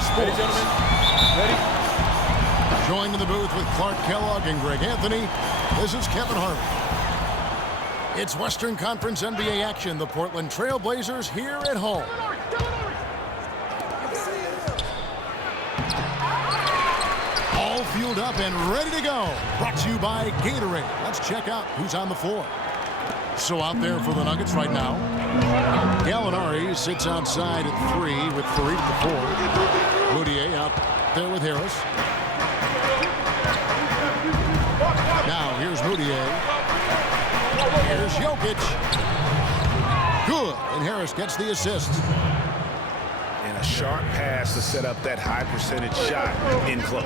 Sports. Gentlemen, ready? Joined in the booth with Clark Kellogg and Greg Anthony, this is Kevin Harvey. It's Western Conference NBA action. The Portland Trail Blazers here at home. All fueled up and ready to go. Brought to you by Gatorade. Let's check out who's on the floor. So out there for the Nuggets right now, Gallinari sits outside at 3 with Fareed at the 4. Moutier out there with Harris. Now here's Moutier. Here's Jokic. Good, and Harris gets the assist. And a sharp pass to set up that high percentage shot in close.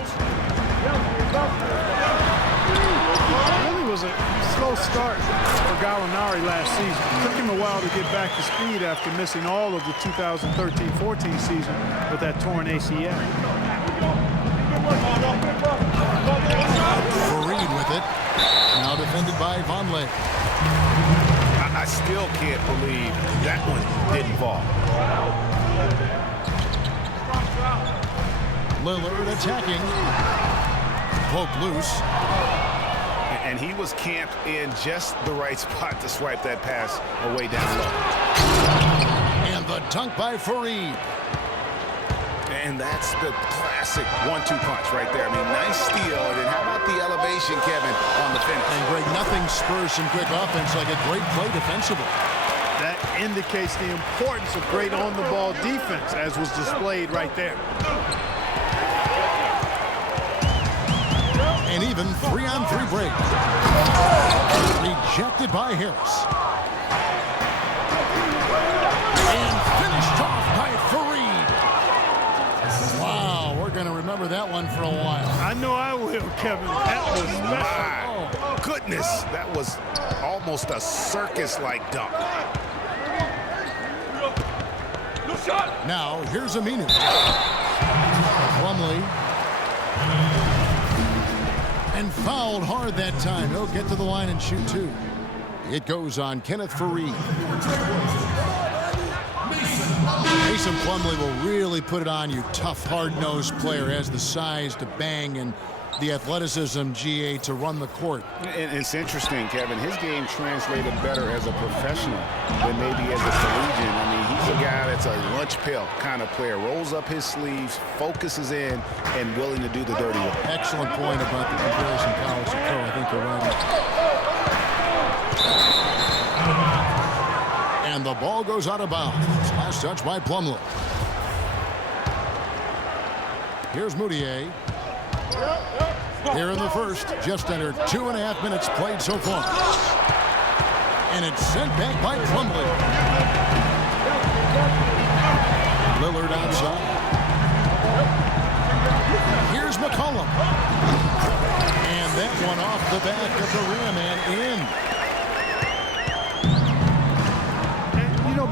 It really was a slow start for Gallinari last season. It took him a while to get back to speed after missing all of the 2013-14 season with that torn ACL. Fareed with it. Now defended by Vonleh. I still can't believe that one didn't fall. Lillard attacking. Poke loose. And he was camped in just the right spot to swipe that pass away down low. And the dunk by Fareed. And that's the classic 1-2 punch right there. I mean, nice steal. And then how about the elevation, Kevin, on the finish? And Greg, nothing spurs some quick offense like a great play defensively. That indicates the importance of great on-the-ball defense, as was displayed right there. An even 3-on-3 break. Rejected by Harris. And finished off by Fareed. Wow, we're going to remember that one for a while. I know I will, Kevin. That was special. My goodness, that was almost a circus-like dunk. Now, here's Aminu. Plumlee. And fouled hard that time. He'll get to the line and shoot two. It goes on Kenneth Fareed. Mason Plumlee will really put it on you. Tough, hard-nosed player. Has the size to bang and the athleticism, GA, to run the court. And it's interesting, Kevin. His game translated better as a professional than maybe as a collegian. I mean, he's a guy that's a lunch pail kind of player. Rolls up his sleeves, focuses in, and willing to do the dirty work. Excellent point about the comparison college to pro. I think you're right. And the ball goes out of bounds. Last touch by Plumlee. Here's Moutier. Here in the first, just under 2.5 minutes played so far. And it's sent back by Plumlee. Lillard outside. Here's McCollum. And that one off the back of the rim and in.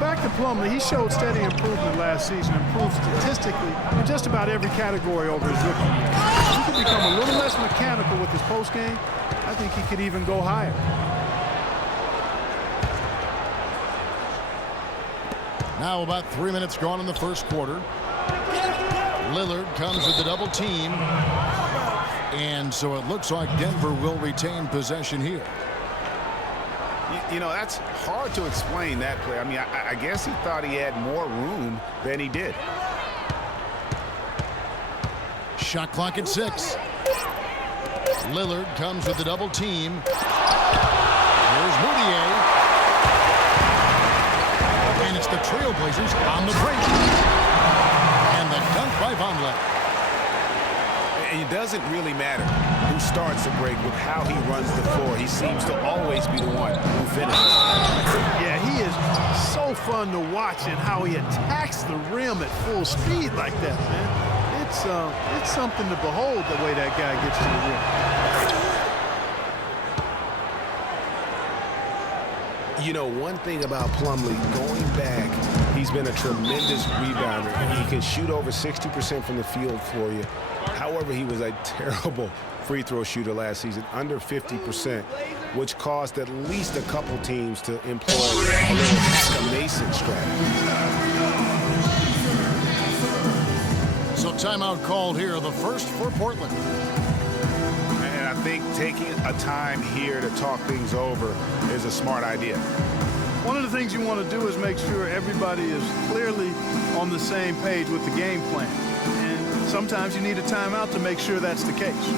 Back to Plumlee, he showed steady improvement last season, improved statistically in just about every category over his rookie year. He could become a little less mechanical with his post game. I think he could even go higher. Now about 3 minutes gone in the first quarter. Lillard comes with the double team. And so it looks like Denver will retain possession here. You know, that's hard to explain that play. I mean, I guess he thought he had more room than he did. Shot clock at 6. Lillard comes with the double team. Here's Moutier. And it's the Trailblazers on the break. And the dunk by Vonleh. And it doesn't really matter who starts the break with how he runs the floor. He seems to always be the one who finishes. Yeah, he is so fun to watch and how he attacks the rim at full speed like that, man. It's something to behold the way that guy gets to the rim. You know, one thing about Plumlee, going back, he's been a tremendous rebounder. He can shoot over 60% from the field for you. However, he was a terrible free throw shooter last season, under 50%, which caused at least a couple teams to employ a little Mason strategy. So timeout called here, the first for Portland. And I think taking a time here to talk things over is a smart idea. One of the things you want to do is make sure everybody is clearly on the same page with the game plan. And sometimes you need a timeout to make sure that's the case.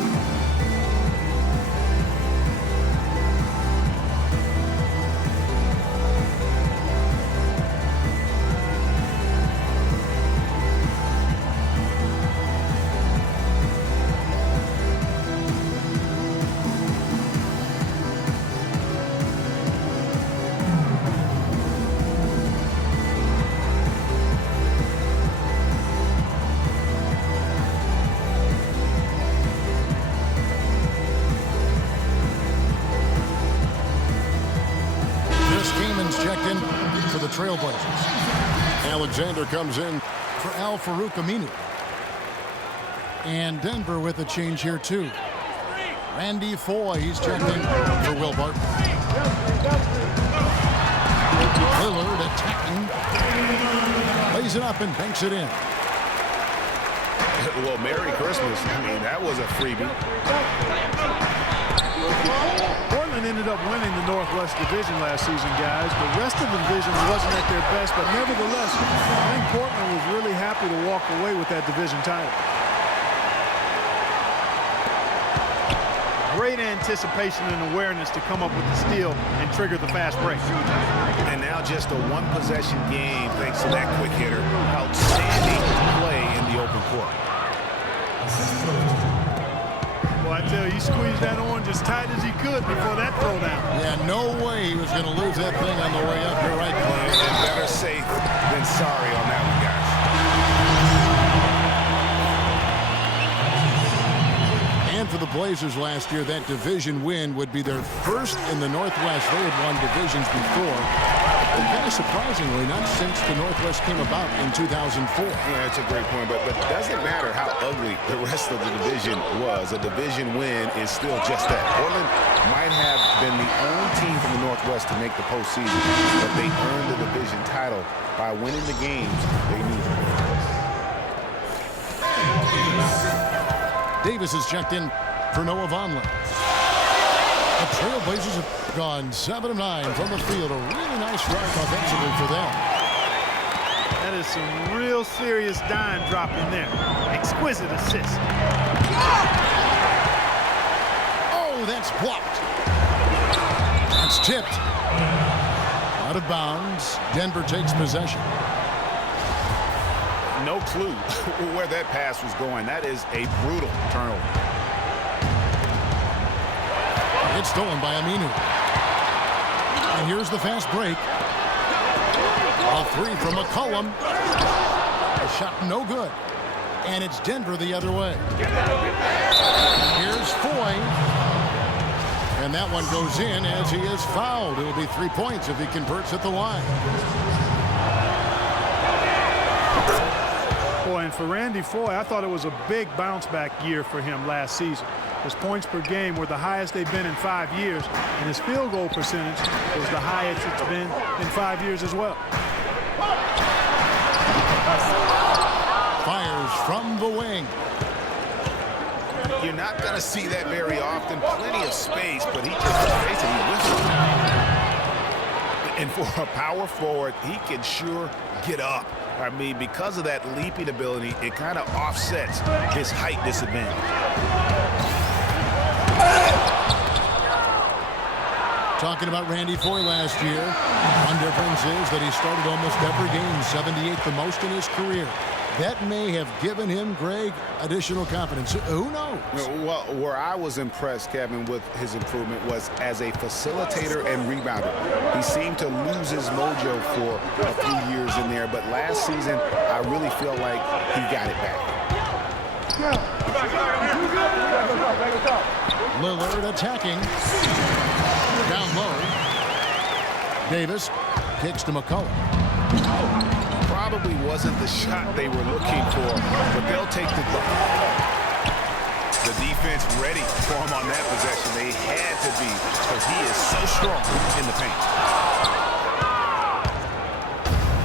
Checked in for the Trailblazers. Alexander comes in for Al-Farouq Aminu. And Denver with a change here too. Randy Foye, he's checked in for Will Barton. Lillard attacking. Lays it up and banks it in. Well, Merry Christmas. I mean, that was a freebie. Portland ended up winning the Northwest Division last season, guys. The rest of the division wasn't at their best, but nevertheless, I think Portland was really happy to walk away with that division title. Great anticipation and awareness to come up with the steal and trigger the fast break. And now just a one-possession game thanks to that quick hitter. Outstanding play in the open court. Well, I tell you, he squeezed that orange as tight as he could before that throwdown. Yeah, no way he was going to lose that thing on the way up. You're right, Clay. And better safe than sorry on that one, guys. And for the Blazers last year, that division win would be their first in the Northwest. They had won divisions before. And kind of surprisingly, not since the Northwest came about in 2004. Yeah, that's a great point, but it doesn't matter how ugly the rest of the division was. A division win is still just that. Portland might have been the only team from the Northwest to make the postseason, but they earned the division title by winning the games they needed. Davis is checked in for Noah Vonleh. The Trailblazers have gone 7 of 9 from the field. A really nice strike offensively for them. That is some real serious dime drop in there. Exquisite assist. Oh, that's blocked. That's tipped. Out of bounds. Denver takes possession. No clue where that pass was going. That is a brutal turnover. It's stolen by Aminu. And here's the fast break. A three from McCollum. A shot no good. And it's Denver the other way. Here's Foye. And that one goes in as he is fouled. It'll be 3 points if he converts at the line. Boy, and for Randy Foye, I thought it was a big bounce-back year for him last season. His points per game were the highest they've been in 5 years, and his field goal percentage was the highest it's been in 5 years as well. Fires from the wing. You're not going to see that very often. Plenty of space, but he just basically whiffs. And for a power forward, he can sure get up. I mean, because of that leaping ability, it kind of offsets his height disadvantage. Talking about Randy Foye last year, one difference is that he started almost every game, 78 the most in his career. That may have given him, Greg, additional confidence. Who knows? Well, where I was impressed, Kevin, with his improvement was as a facilitator and rebounder. He seemed to lose his mojo for a few years in there, but last season, I really feel like he got it back. Lillard attacking. Down low. Davis kicks to McCollum. Probably wasn't the shot they were looking for, but they'll take the defense ready for him on that possession. They had to be, because he is so strong in the paint.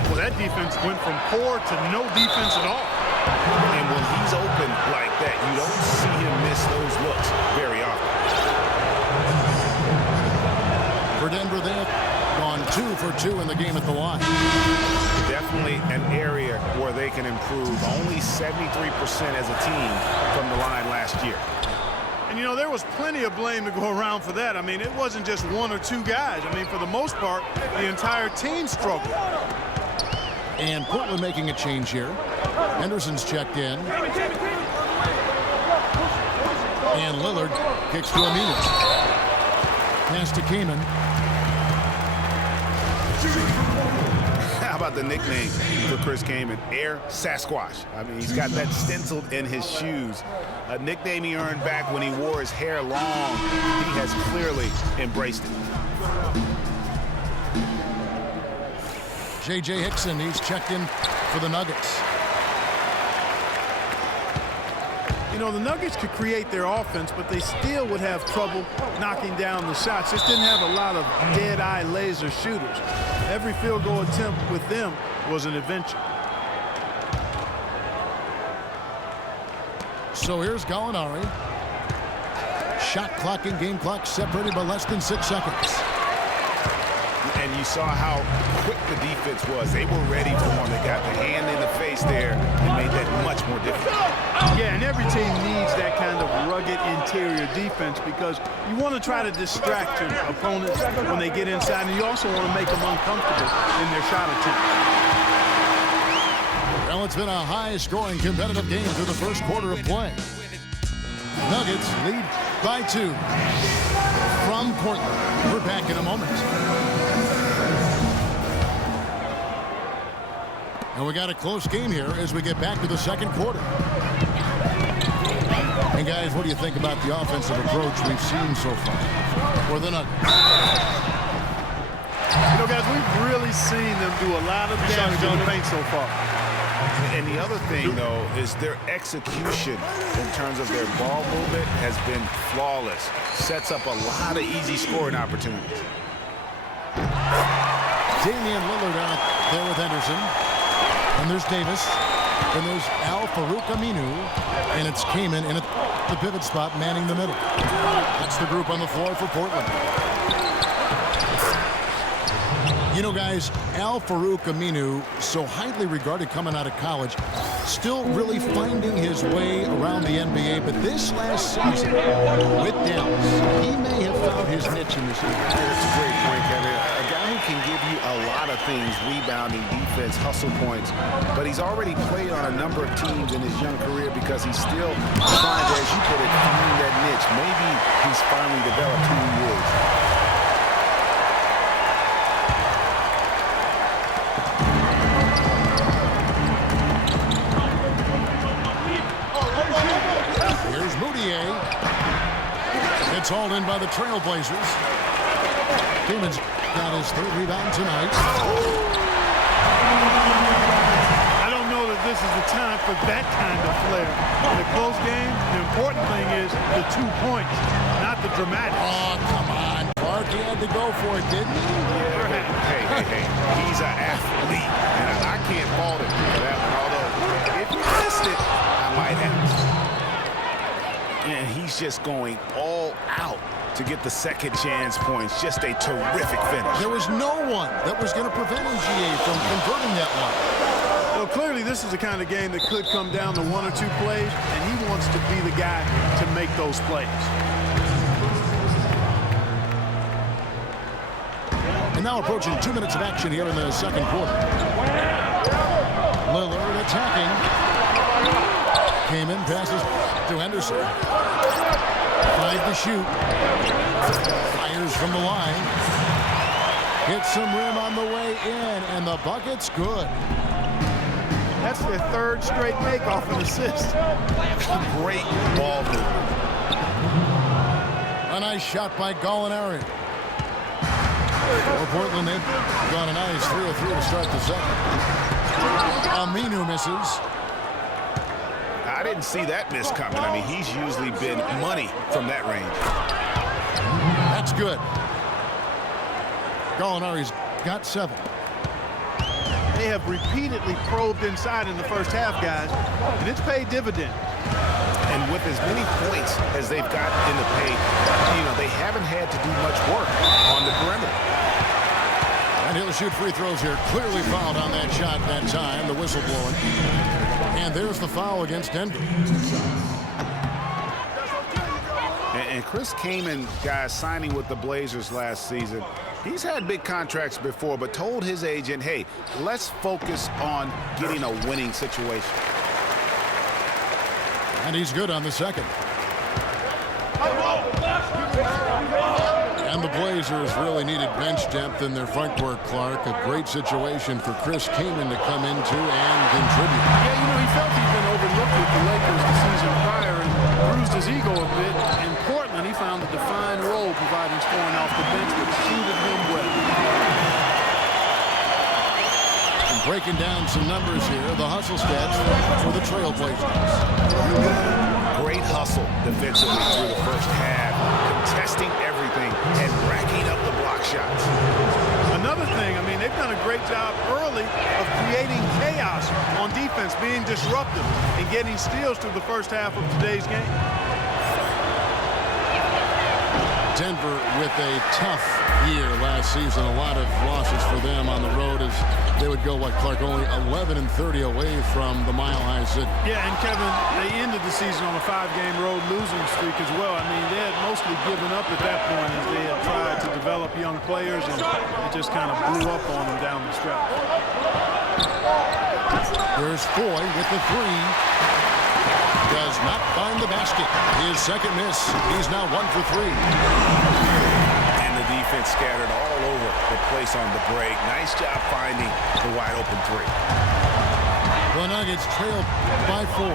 Well, that defense went from poor to no defense at all. And when he improved, only 73% as a team from the line last year. And, you know, there was plenty of blame to go around for that. I mean, it wasn't just one or two guys. I mean, for the most part, the entire team struggled. And Portland making a change here. Henderson's checked in. And Lillard kicks to Aminu. Pass to Kaman. How about the nickname for Chris Kaman? Air Sasquatch. I mean, he's got that stenciled in his shoes. A nickname he earned back when he wore his hair long. He has clearly embraced it. J.J. Hickson, he's checked in for the Nuggets. You know, the Nuggets could create their offense, but they still would have trouble knocking down the shots. Just didn't have a lot of dead-eye laser shooters. Every field goal attempt with them was an adventure. So here's Gallinari. Shot clock and game clock separated by less than 6 seconds. And you saw how quick the defense was. They were ready for him. They got the hand in the face there and made that much more difficult. Yeah, and every team needs that kind of rugged interior defense because you want to try to distract your opponents when they get inside, and you also want to make them uncomfortable in their shot attempt. Well, it's been a high-scoring competitive game through the first quarter of play. Nuggets lead by 2 from Portland. We're back in a moment. And we got a close game here as we get back to the second quarter. And guys, what do you think about the offensive approach we've seen so far for the Nuggets? You know, guys, we've really seen them do a lot of damage in the paint so far. And the other thing, though, is their execution in terms of their ball movement has been flawless. Sets up a lot of easy scoring opportunities. Damian Lillard out there with Henderson. And there's Davis. And there's Al-Farouq Aminu. And it's Kaman in at the pivot spot, manning the middle. That's the group on the floor for Portland. You know, guys, Al-Farouq Aminu, so highly regarded coming out of college, still really finding his way around the NBA. But this last season with Dallas, he may have found his niche in this league. That's a great point, Kevin. A guy who can give you a lot of things, rebounding, defense, hustle points. But he's already played on a number of teams in his young career because he's still trying to, as you put it, find that niche. Maybe he's finally developed who he is. It's hauled in by the Trailblazers. Kaman's got his 3rd rebound tonight. I don't know that this is the time for that kind of flair. In a close game, the important thing is the 2 points, not the dramatic. Oh, come on. Clark, he had to go for it, didn't he? Yeah, hey. He's an athlete, and I can't fault him for that one. Although, if you missed it, I might have. And he's just going all out to get the second chance points. Just a terrific finish. There was no one that was going to prevent NGA from converting that one. Well, clearly this is the kind of game that could come down to 1 or 2 plays, and he wants to be the guy to make those plays. And now approaching 2 minutes of action here in the second quarter. Lillard attacking. Kaman passes to Henderson. 5 to shoot. Fires from the line. Hits some rim on the way in, and the bucket's good. That's their 3rd straight make off an assist. Great ball movement. A nice shot by Gallinari. For Portland, they've gone a nice 3 of 3 to start the second. Aminu misses. I didn't see that miss coming. I mean, he's usually been money from that range. That's good. Gallinari's got 7. They have repeatedly probed inside in the first half, guys, and it's paid dividend. And with as many points as they've got in the paint, you know, they haven't had to do much work on the perimeter. And he'll shoot free throws here. Clearly fouled on that shot that time. The whistle blowing. And there's the foul against Denver. And Chris Kaman, guys, signing with the Blazers last season, he's had big contracts before, but told his agent, hey, let's focus on getting a winning situation. And he's good on the second. And the Blazers really needed bench depth in their front court, Clark. A great situation for Chris Kaman to come into and contribute. Yeah, you know, he felt he'd been overlooked with the Lakers the season prior and bruised his ego a bit. In Portland, he found a defined role providing scoring off the bench, which suited him well. And breaking down some numbers here, the hustle stats for the Trailblazers. Great hustle defensively through the first half, contesting everything and racking up the block shots. Another thing, I mean, they've done a great job early of creating chaos on defense, being disruptive and getting steals through the first half of today's game. Denver with a tough year last season. A lot of losses for them on the road as they would go, what, Clark, only 11-30 away from the Mile High City. Yeah, and Kevin, they ended the season on a 5-game road losing streak as well. I mean, they had mostly given up at that point as they had tried to develop young players, and it just kind of blew up on them down the stretch. Here's Foy with the three. Does not find the basket. His second miss. He's now 1 for 3. And the defense scattered all over the place on the break. Nice job finding the wide open three. The Nuggets trailed by 4.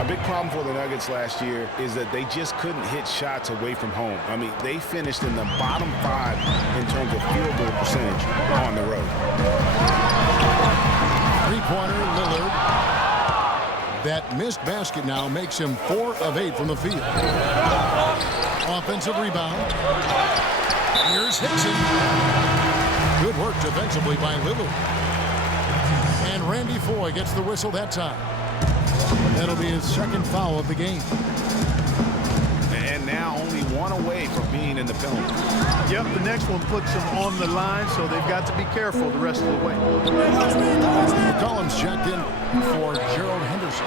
A big problem for the Nuggets last year is that they just couldn't hit shots away from home. I mean, they finished in the bottom 5 in terms of field goal percentage on the road. Three-pointer, Lillard. That missed basket now makes him 4 of 8 from the field. Offensive rebound. Here's Hickson. Good work defensively by Lillard. And Randy Foy gets the whistle that time. That'll be his second foul of the game. And now only 1 away from being in the penalty. Yep, the next one puts them on the line, so they've got to be careful the rest of the way. McCollum's checked in for Gerald Henderson.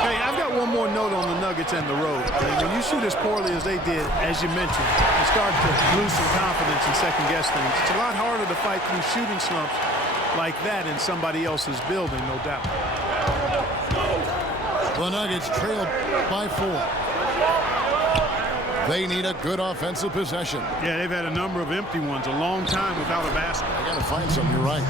Hey, I've got one more note on the Nuggets and the road. When you shoot as poorly as they did, as you mentioned, you start to lose some confidence and second-guess things. It's a lot harder to fight through shooting slumps like that in somebody else's building, no doubt. The Nuggets trailed by 4. They need a good offensive possession. Yeah, they've had a number of empty ones, a long time without a basket. I got to find something. You're right.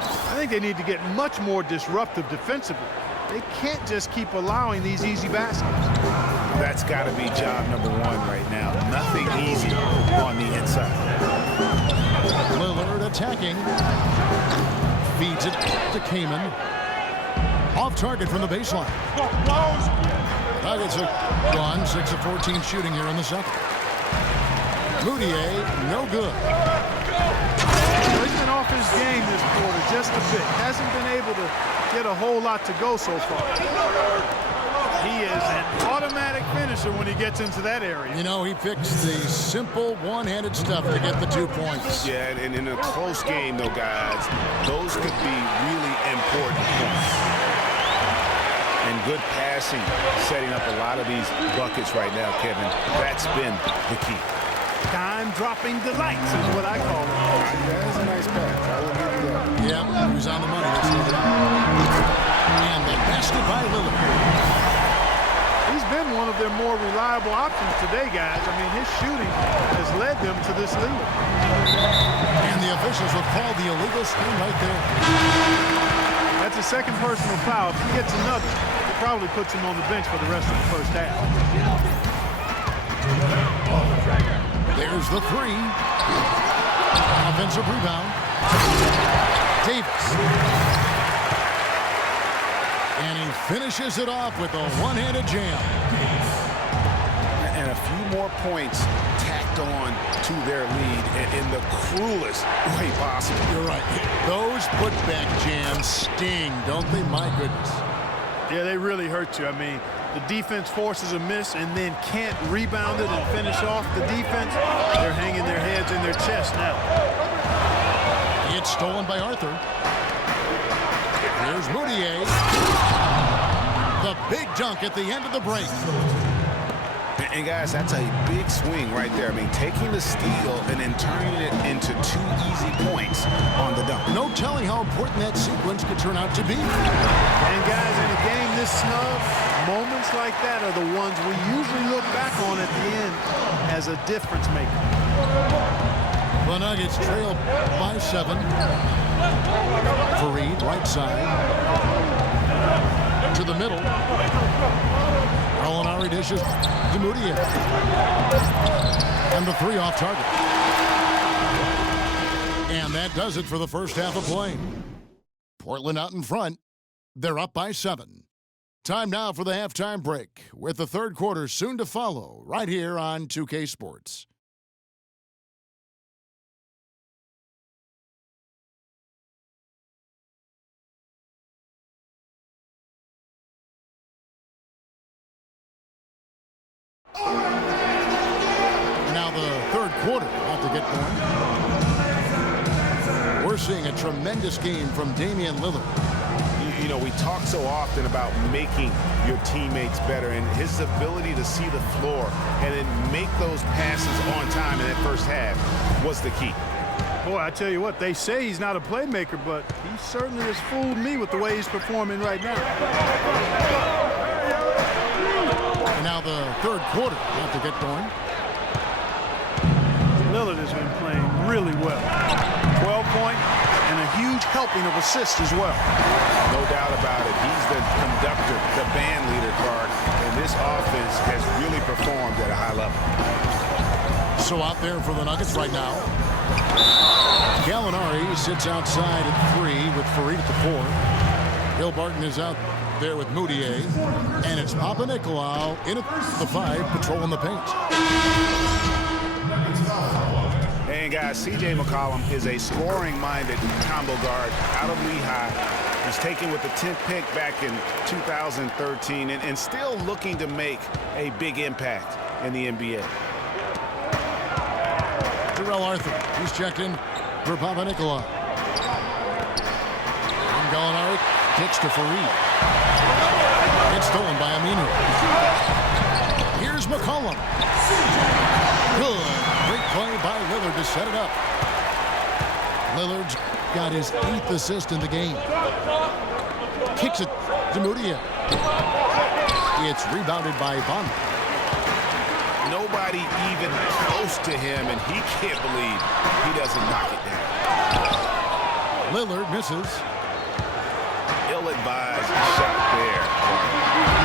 I think they need to get much more disruptive defensively. They can't just keep allowing these easy baskets. That's got to be job number 1 right now. Nothing easy on the inside. Lillard attacking. Feeds it to Kaman. Off target from the baseline. Nuggets are gone 6 of 14 shooting here in the second. Moutier, no good. He's been off his game this quarter just a bit. Hasn't been able to get a whole lot to go so far. He is an automatic finisher when he gets into that area. You know, he picks the simple one-handed stuff to get the 2 points. Yeah, and in a close game, though, guys, those could be really important points. And good passing, setting up a lot of these buckets right now, Kevin. That's been the key. Time-dropping delights is what I call it. Yeah, that's a nice pass. I will give you that. Yeah, he was on the money. Let's look it up. And the basket by Lillard. He's been one of their more reliable options today, guys. I mean, his shooting has led them to this lead. And the officials will call the illegal screen right there. That's a second personal foul. If he gets another, it probably puts him on the bench for the rest of the first half. There's the 3. Offensive rebound. Davis. And he finishes it off with a one-handed jam. And a few more points tacked on to their lead in the cruelest way possible. You're right. Those putback jams sting, don't they? My goodness. Yeah, they really hurt you. I mean, the defense forces a miss and then can't rebound it and finish off the defense, they're hanging their heads in their chest now. It's stolen by Arthur. Here's Moutier. The big dunk at the end of the break. And guys, that's a big swing right there. I mean, taking the steal and then turning it into 2 easy points on the dunk. No telling how important that sequence could turn out to be. And guys, in a game this snug, moments like that are the ones we usually look back on at the end as a difference maker. The Nuggets trail by 7. Fareed, right side. To the middle. Gallinari dishes to Moutier. And the 3 off target. And that does it for the first half of play. Portland out in front. They're up by 7. Time now for the halftime break, with the third quarter soon to follow right here on 2K Sports. Now the third quarter about to get going. We're seeing a tremendous game from Damian Lillard. You know, we talk so often about making your teammates better, and his ability to see the floor and then make those passes on time in that first half was the key. Boy, I tell you what, they say he's not a playmaker, but he certainly has fooled me with the way he's performing right now. And now the third quarter about to get going. Lillard has been playing really well. 12 points and a huge helping of assists as well. No doubt about it. He's the conductor, the band leader, Clark, and this offense has really performed at a high level. So out there for the Nuggets right now. Gallinari sits outside at 3 with Fareed at the 4. Bill Barton is out there with Moutier. And it's Papa Nicolau in at the 5, patrolling the paint. And guys, C.J. McCollum is a scoring-minded combo guard out of Lehigh. He's taken with the 10th pick back in 2013 and still looking to make a big impact in the NBA. Terrell Arthur, he's checked in for Papa Nicolau. And Gallinari kicks to Fareed. It's stolen by Aminu. Here's McCollum. Good. Great play by Lillard to set it up. Lillard's got his 8th assist in the game. Kicks it to Moutier. It's rebounded by Bond. Nobody even close to him, and he can't believe he doesn't knock it down. Lillard misses. Ill-advised shot there.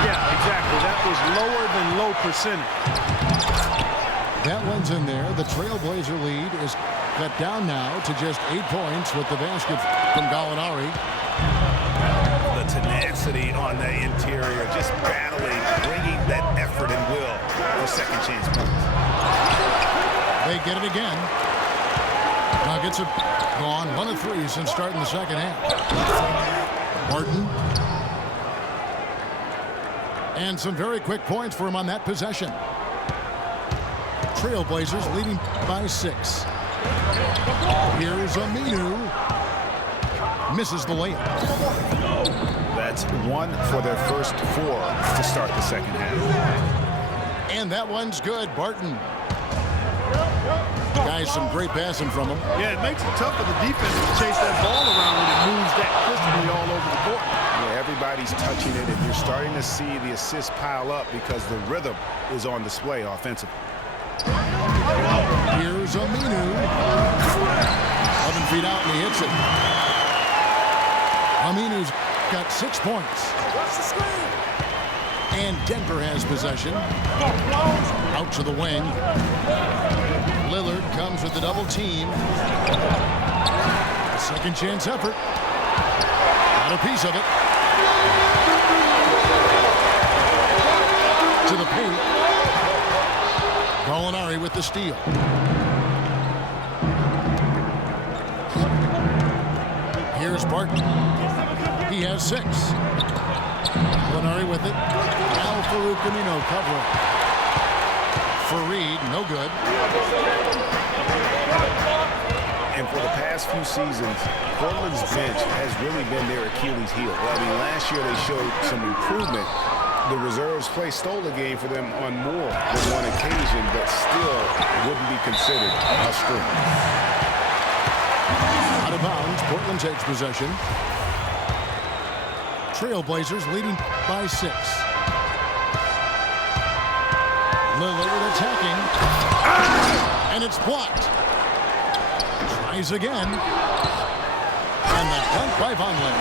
Yeah, exactly. That was lower than low percentage. That one's in there. The Trailblazer lead is cut down now to just 8 points with the basket from Gallinari. The tenacity on the interior, just battling, bringing that effort and will for second chance points. They get it again. Nuggets have gone 1 of 3 since starting the second half. Barton. And some very quick points for him on that possession. Trailblazers leading by 6. Here's Aminu. Misses the layup. That's 1 for their first 4 to start the second half. And that one's good. Barton. Guys, some great passing from him. Yeah, it makes it tough for the defense to chase that ball around when it moves that crisply all over the court. Yeah, everybody's touching it, and you're starting to see the assists pile up because the rhythm is on display offensively. Here's Aminu. 11 feet out, and he hits it. Aminu's got 6 points. And Denver has possession. Out to the wing. Lillard comes with the double team. A second chance effort. Got a piece of it. To the paint. Gallinari with the steal. Here's Barton. He has 6. Gallinari with it. Al Farouk Amino covering. Fareed, no good. And for the past few seasons, Portland's bench has really been their Achilles heel. I mean, last year they showed some improvement. The reserves stole the game for them on more than one occasion, but still wouldn't be considered a strength. Out of bounds, Portland takes possession. Trailblazers leading by 6. Lillard attacking. And it's blocked. Tries again. And the dunk by Vonleh.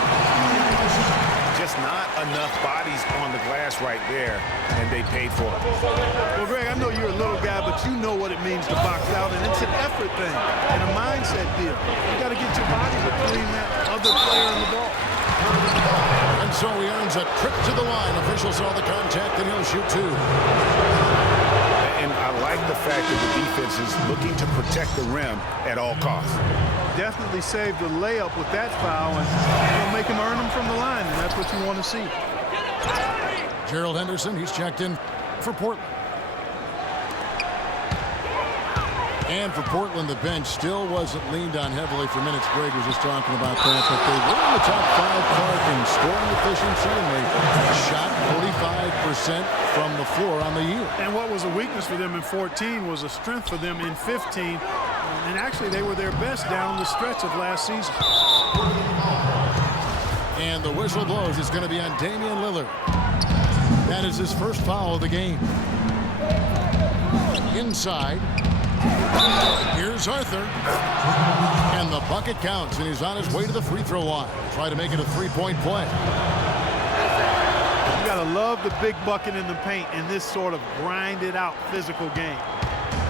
Just not enough bodies on the glass right there, and they paid for it. Well, Greg, I know you're a little guy, but you know what it means to box out, and it's an effort thing and a mindset deal. You got to get your body between that other player and the ball. And so he earns a trip to the line. Officials saw the contact, and he'll shoot 2. And I like the fact that the defense is looking to protect the rim at all costs. Definitely saved the layup with that foul, and make him earn them from the line, and that's what you want to see. Gerald Henderson, he's checked in for Portland. And for Portland, the bench still wasn't leaned on heavily for minutes. Greg was just talking about that, but they were in the top 5 mark in scoring efficiency, and they shot 45% from the floor on the year. And what was a weakness for them in 14 was a strength for them in 15. And actually, they were their best down the stretch of last season. And the whistle blows. It's going to be on Damian Lillard. That is his first foul of the game. Inside. Here's Arthur. And the bucket counts, and he's on his way to the free throw line. Try to make it a 3-point play. You got to love the big bucket in the paint in this sort of grinded-out physical game.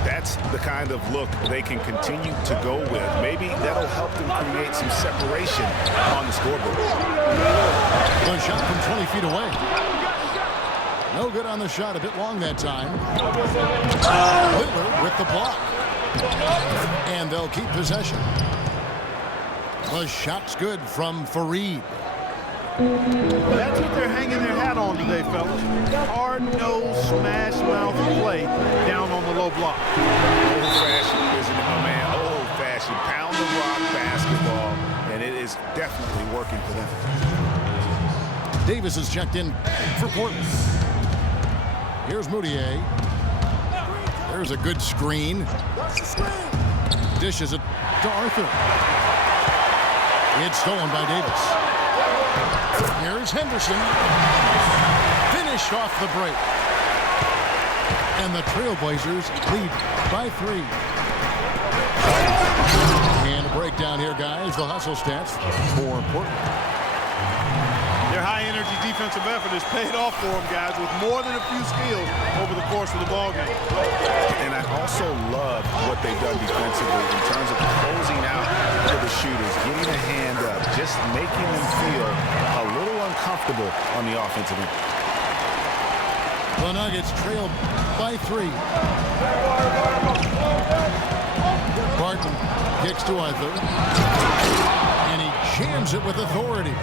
That's the kind of look they can continue to go with. Maybe that'll help them create some separation on the scoreboard. The shot from 20 feet away. No good on the shot. A bit long that time. Lillard with the block. And they'll keep possession. The shot's good from Fareed. That's what they're hanging their hat on today, fellas. Hard-nosed, smash-mouth play down on the low block. Old-fashioned, isn't it, my man? Old-fashioned, pound-the-rock basketball, and it is definitely working for them. Davis is checked in for Portland. Here's Moutier. There's a good screen. Dishes it to Arthur. It's stolen by Davis. Here's Henderson. Finished off the break. And the Trailblazers lead by 3. And a breakdown here, guys. The hustle stats for Portland. Their high-energy defensive effort has paid off for them, guys, with more than a few steals over the course of the ballgame. And I also love what they've done defensively in terms of closing out to the shooters, getting a hand up, just making them feel a little uncomfortable on the offensive end. The Nuggets trail by 3. Barton kicks to Arthur. And he jams it with authority.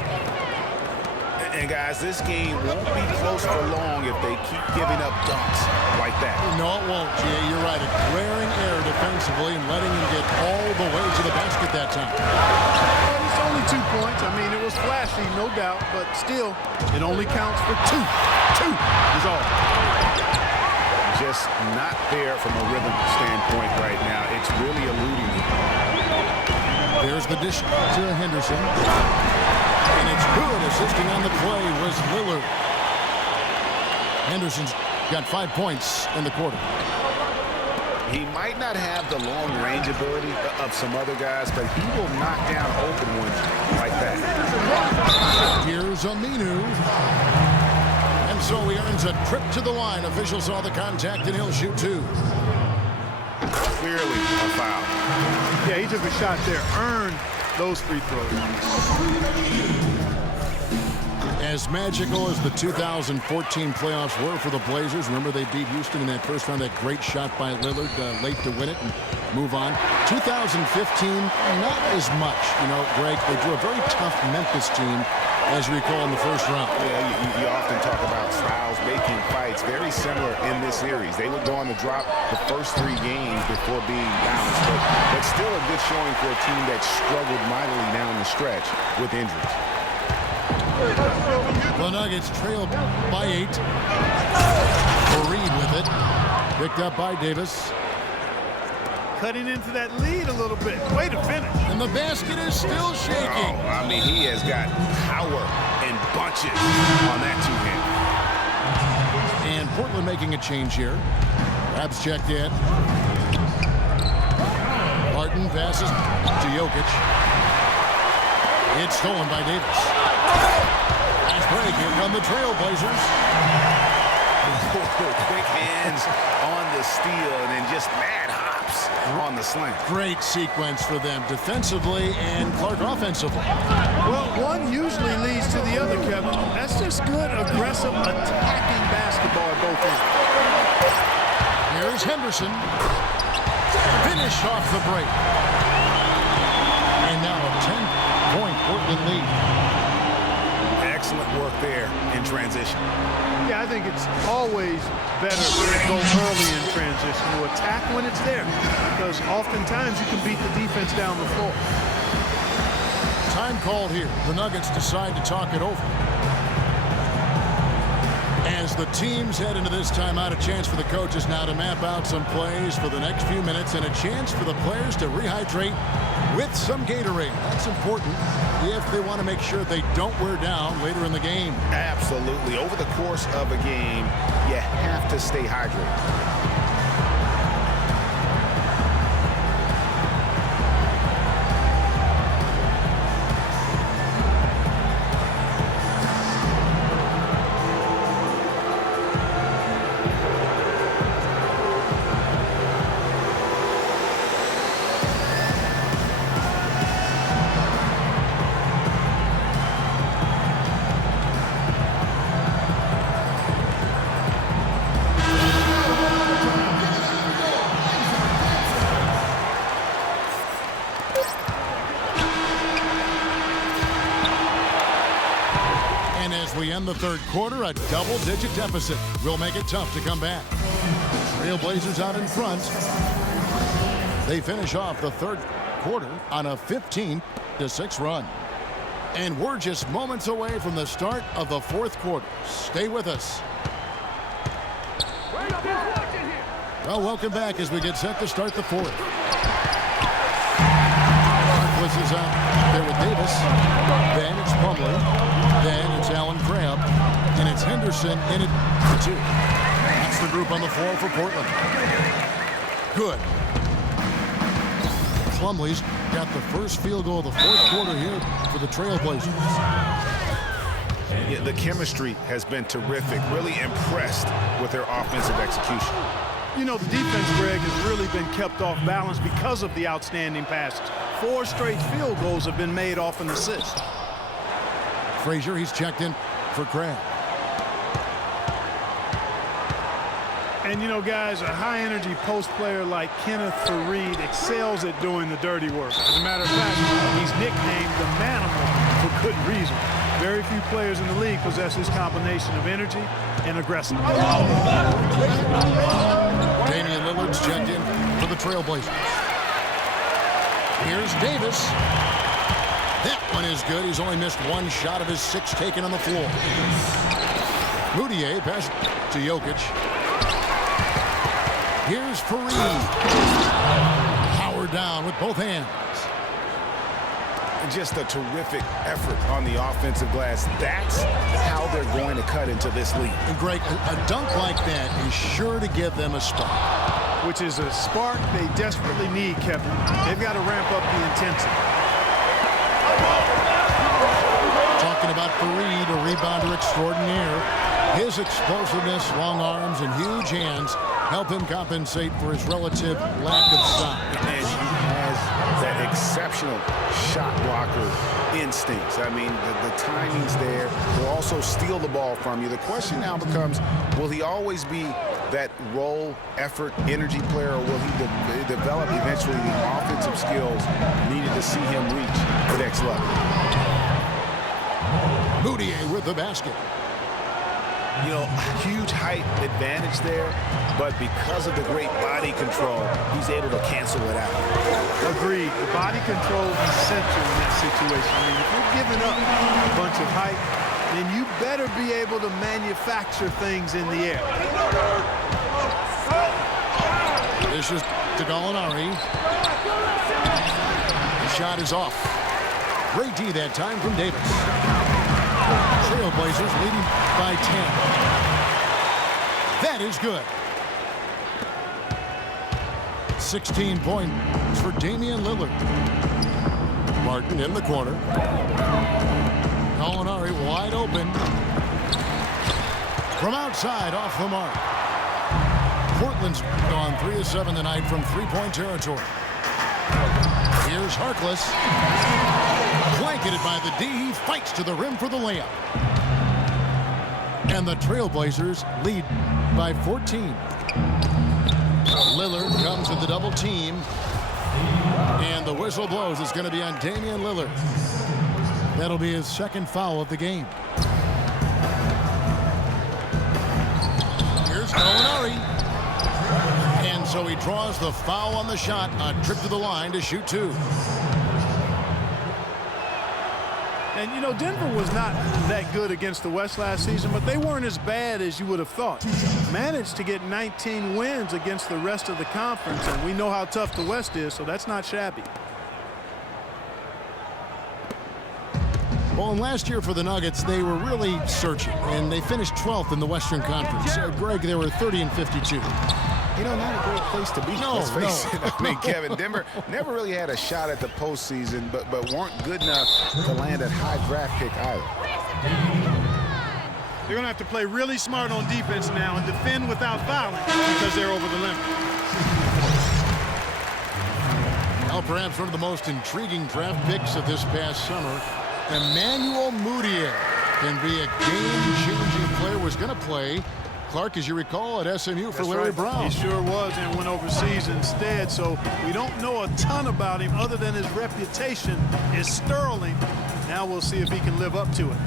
And guys, this game won't be close for long if they keep giving up dunks like that. No, it won't, Jay. You're right. A glaring error defensively and letting him get all the way to the basket that time. Well, it's only 2 points. I mean, it was flashy, no doubt, but still, it only counts for 2. 2 is all. Just not there from a rhythm standpoint right now. It's really eluding him. There's the dish to Henderson. And it's good. Assisting on the play was Lillard. Henderson's got 5 points in the quarter. He might not have the long-range ability of some other guys, but he will knock down open ones like that. Here's Aminu. And so he earns a trip to the line. Officials saw the contact, and he'll shoot 2. Clearly a foul. Yeah, he took a shot there. Earned those free throws. As magical as the 2014 playoffs were for the Blazers, remember they beat Houston in that first round, that great shot by Lillard late to win it and move on. 2015, not as much. You know, Greg, they drew a very tough Memphis team, as you recall, in the first round. Yeah, you often talk about styles making fights. Very similar in this series. They would go on the drop the first 3 games before being bounced, but still a good showing for a team that struggled mightily down the stretch with injuries. The Nuggets trailed by 8. Reed with it. Picked up by Davis. Cutting into that lead a little bit. Way to finish. And the basket is still shaking. Oh, I mean, he has got power in bunches on that two-hand. And Portland making a change here. Rabs checked in. Martin passes to Jokic. It's stolen by Davis. Nice break. Here come the Trailblazers. Quick hands on the steal and then just mad hops on the slant. Great sequence for them defensively and Clark offensively. Well, one usually leads to the other, Kevin. That's just good, aggressive, attacking basketball at both ends. Here's Henderson. Finish off the break. And now a 10-point Portland lead. Excellent work there in transition. Yeah, I think it's always better to go early in transition, to attack when it's there, because oftentimes you can beat the defense down the floor. Time called here. The Nuggets decide to talk it over. As the teams head into this timeout, a chance for the coaches now to map out some plays for the next few minutes and a chance for the players to rehydrate with some Gatorade. That's important if they want to make sure they don't wear down later in the game. Absolutely. Over the course of a game, you have to stay hydrated. We end the third quarter, a double-digit deficit will make it tough to come back. Trailblazers out in front. They finish off the third quarter on a 15-6 run. And we're just moments away from the start of the fourth quarter. Stay with us. Well, welcome back as we get set to start the fourth. Marquis is out there with Davis. Then it's Plumlee. Then it's Allen Crabbe, and it's Henderson in it for 2. That's the group on the floor for Portland. Good. Plumlee's got the first field goal of the fourth quarter here for the Trailblazers. Yeah, the chemistry has been terrific. Really impressed with their offensive execution. You know, the defense, Greg, has really been kept off balance because of the outstanding passes. 4 straight field goals have been made off an assist. Frazier, he's checked in for Crabbe. And, you know, guys, a high-energy post player like Kenneth Faried excels at doing the dirty work. As a matter of fact, he's nicknamed the Manimal for good reason. Very few players in the league possess this combination of energy and aggressiveness. Damian Lillard's checked in for the Trailblazers. Here's Davis. That one is good. He's only missed 1 shot of his 6 taken on the floor. Moutier passes to Jokic. Here's Faried. Powered down with both hands. Just a terrific effort on the offensive glass. That's how they're going to cut into this lead. And Greg, a dunk like that is sure to give them a spark. Which is a spark they desperately need, Kevin. They've got to ramp up the intensity. Talking about Faried, a rebounder extraordinaire. His explosiveness, long arms, and huge hands help him compensate for his relative lack of size. And he has that exceptional shot blocker instincts. I mean, the timing's there. He'll also steal the ball from you. The question now becomes, will he always be that role, effort, energy player, or will he develop eventually the offensive skills needed to see him reach the next level? Moutier with the basket. You know, huge height advantage there, but because of the great body control, he's able to cancel it out. Agreed. The body control is essential in that situation. I mean, if you're giving up a bunch of height, then you better be able to manufacture things in the air. This is to Gallinari. The shot is off. Great D that time from Davis. Trailblazers leading by 10. That is good. 16 points for Damian Lillard. Martin in the corner. Gallinari wide open. From outside, off the mark. Portland's gone 3 of 7 tonight from three-point territory. Here's Harkless. Blanketed by the D. He fights to the rim for the layup. And the Trailblazers lead by 14. Lillard comes with the double team. And the whistle blows. It's going to be on Damian Lillard. That'll be his second foul of the game. Here's Gallinari. And so he draws the foul on the shot. A trip to the line to shoot 2. And, you know, Denver was not that good against the West last season, but they weren't as bad as you would have thought. Managed to get 19 wins against the rest of the conference, and we know how tough the West is, so that's not shabby. Well, and last year for the Nuggets, they were really searching, and they finished 12th in the Western Conference. Greg, they were 30 and 52. You know, not a great place to be. No, let's face it. I mean, no. Kevin, Denver never really had a shot at the postseason, but weren't good enough to land a high draft pick either. They're going to have to play really smart on defense now and defend without fouling because they're over the limit. Now, perhaps one of the most intriguing draft picks of this past summer, Emmanuel Moutier, can be a game-changing player. Was going to play, Clark, as you recall, at SMU for Larry Brown. He sure was, and went overseas instead, so we don't know a ton about him other than his reputation is sterling. Now we'll see if he can live up to it.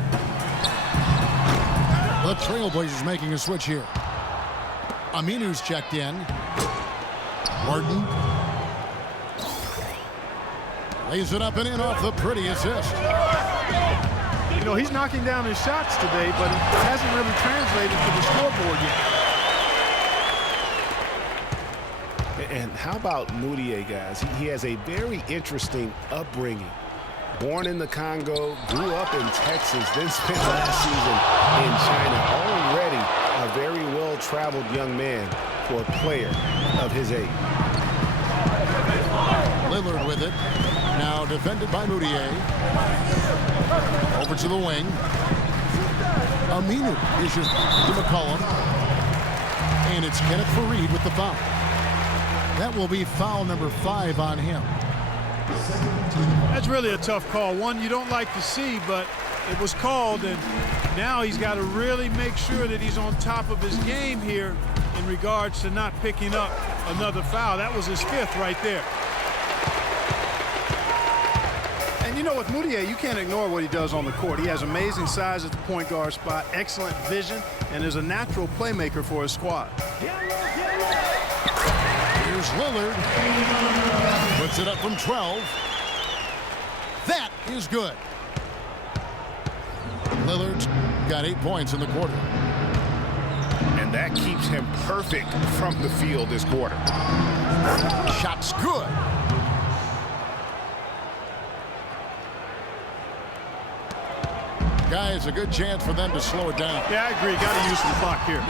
The Trailblazers making a switch here. Aminu's checked in. Martin lays it up and in off the pretty assist. You know, he's knocking down his shots today, but it hasn't really translated to the scoreboard yet. And how about Moutier, guys? He has a very interesting upbringing. Born in the Congo, grew up in Texas, then spent last season in China. Already a very well-traveled young man for a player of his age. Lillard with it. Now defended by Moutier. Over to the wing. Aminu issues to McCollum. And it's Kenneth Faried with the foul. That will be foul number 5 on him. That's really a tough call. One you don't like to see, but it was called, and now he's got to really make sure that he's on top of his game here in regards to not picking up another foul. That was his 5th right there. And you know, with Moutier, you can't ignore what he does on the court. He has amazing size at the point guard spot, excellent vision, and is a natural playmaker for his squad. Here's Lillard. Puts it up from 12. That is good. Lillard's got 8 points in the quarter. And that keeps him perfect from the field this quarter. Shot's good. Guys, a good chance for them to slow it down. Yeah, I agree. Got to use some clock here.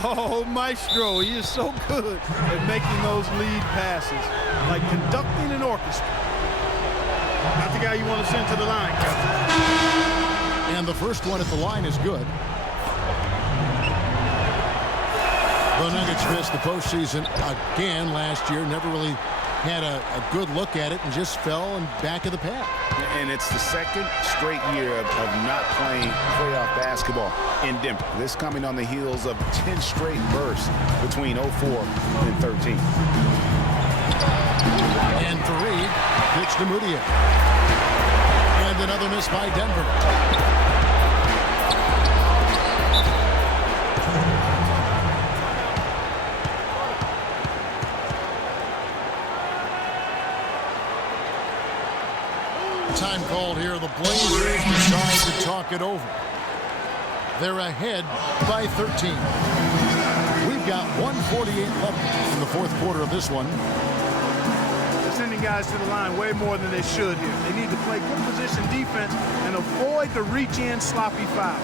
Oh, Maestro, he is so good at making those lead passes, like conducting an orchestra. Not the guy you want to send to the line, Captain. And the first one at the line is good. The Nuggets missed the postseason again last year. Never really had a good look at it and just fell in back of the pack. And it's the second straight year of not playing playoff basketball in Denver. This coming on the heels of 10 straight bursts between 04 and 13. And Fareed pitch to Moutier. And another miss by Denver. Time called here. The Blazers decide to talk it over. They're ahead by 13. We've got 1:48 left in the fourth quarter of this one. They're sending guys to the line way more than they should here. They need to play good position defense and avoid the reach-in sloppy foul.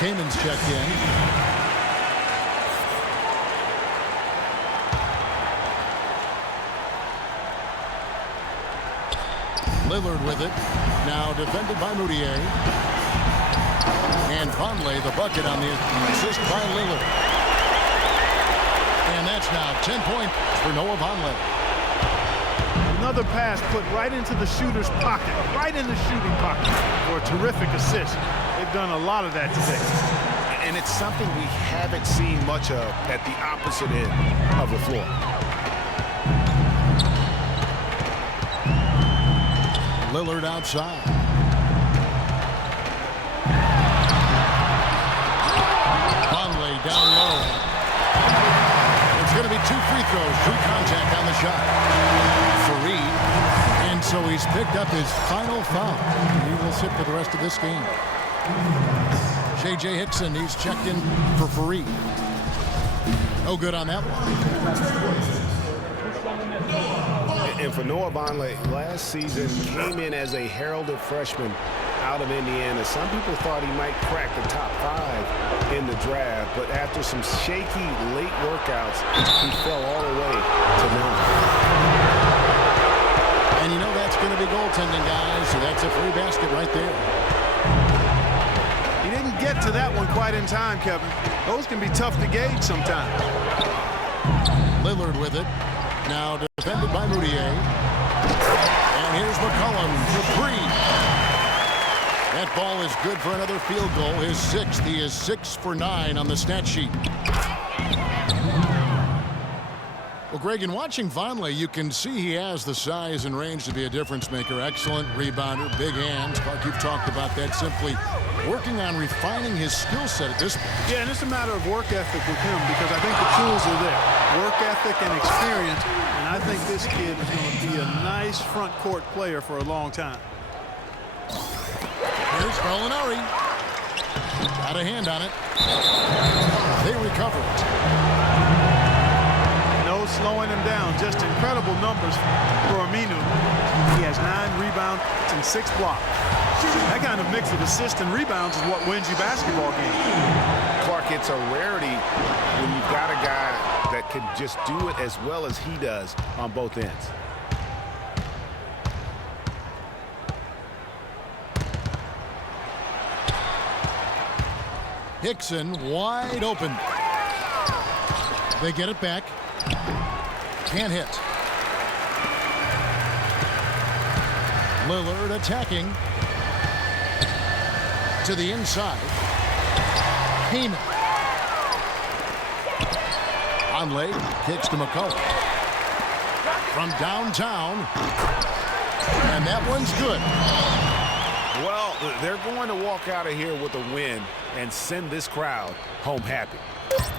Kamin's checked in. Lillard with it. Now defended by Moutier. And Vonleh the bucket on the assist by Lillard. And that's now 10 points for Noah Vonleh. Another pass put right into the shooter's pocket, right in the shooting pocket for a terrific assist. They've done a lot of that today. And it's something we haven't seen much of at the opposite end of the floor. Lillard outside. Vonleh down low. It's going to be 2 free throws. True contact on the shot. Fareed. And so he's picked up his final foul. He will sit for the rest of this game. J.J. Hickson, he's checked in for Fareed. No good on that one. And for Noah Vonleh, last season came in as a heralded freshman out of Indiana. Some people thought he might crack the top 5 in the draft, but after some shaky late workouts, he fell all the way to none. And you know that's going to be goaltending, guys, so that's a free basket right there. He didn't get to that one quite in time, Kevin. Those can be tough to gauge sometimes. Lillard with it. Now defended by Moutier. And here's McCollum for 3. That ball is good for another field goal. His 6th. He is 6 for 9 on the stat sheet. Well, Greg, in watching Vonleh, you can see he has the size and range to be a difference maker. Excellent rebounder, big hands. Buck, you've talked about that, simply working on refining his skill set at this point. Yeah, and it's a matter of work ethic with him because I think the tools are there. Work ethic and experience, and I think this kid is going to be a nice front court player for a long time. Here's Gallinari. Got a hand on it. They recover it. No slowing him down. Just incredible numbers for Aminu. He has 9 rebounds and 6 blocks. That kind of mix of assists and rebounds is what wins you basketball games. Clark, it's a rarity when you've got a guy that can just do it as well as he does on both ends. Hickson wide open. They get it back. Can't hit. Lillard attacking. To the inside. Kamin. Vonleh kicks to McCollum. From downtown. And that one's good. Well, They're going to walk out of here with a win and send this crowd home happy.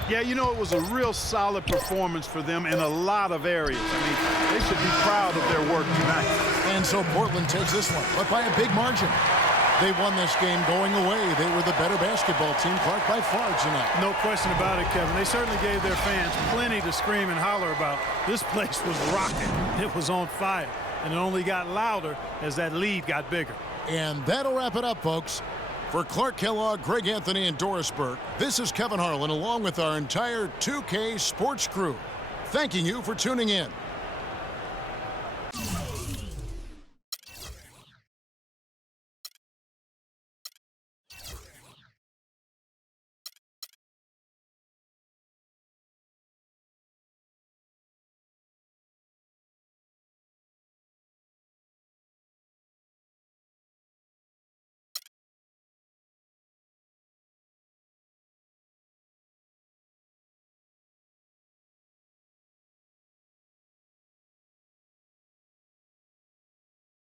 Yeah, you know, it was a real solid performance for them in a lot of areas. I mean, they should be proud of their work tonight. And so Portland takes this one, but by a big margin. They won this game going away. They were the better basketball team, Clark, by far tonight. No question about it, Kevin. They certainly gave their fans plenty to scream and holler about. This place was rocking. It was on fire. And it only got louder as that lead got bigger. And that'll wrap it up, folks. For Clark Kellogg, Greg Anthony, and Doris Burke, this is Kevin Harlan along with our entire 2K Sports crew, thanking you for tuning in.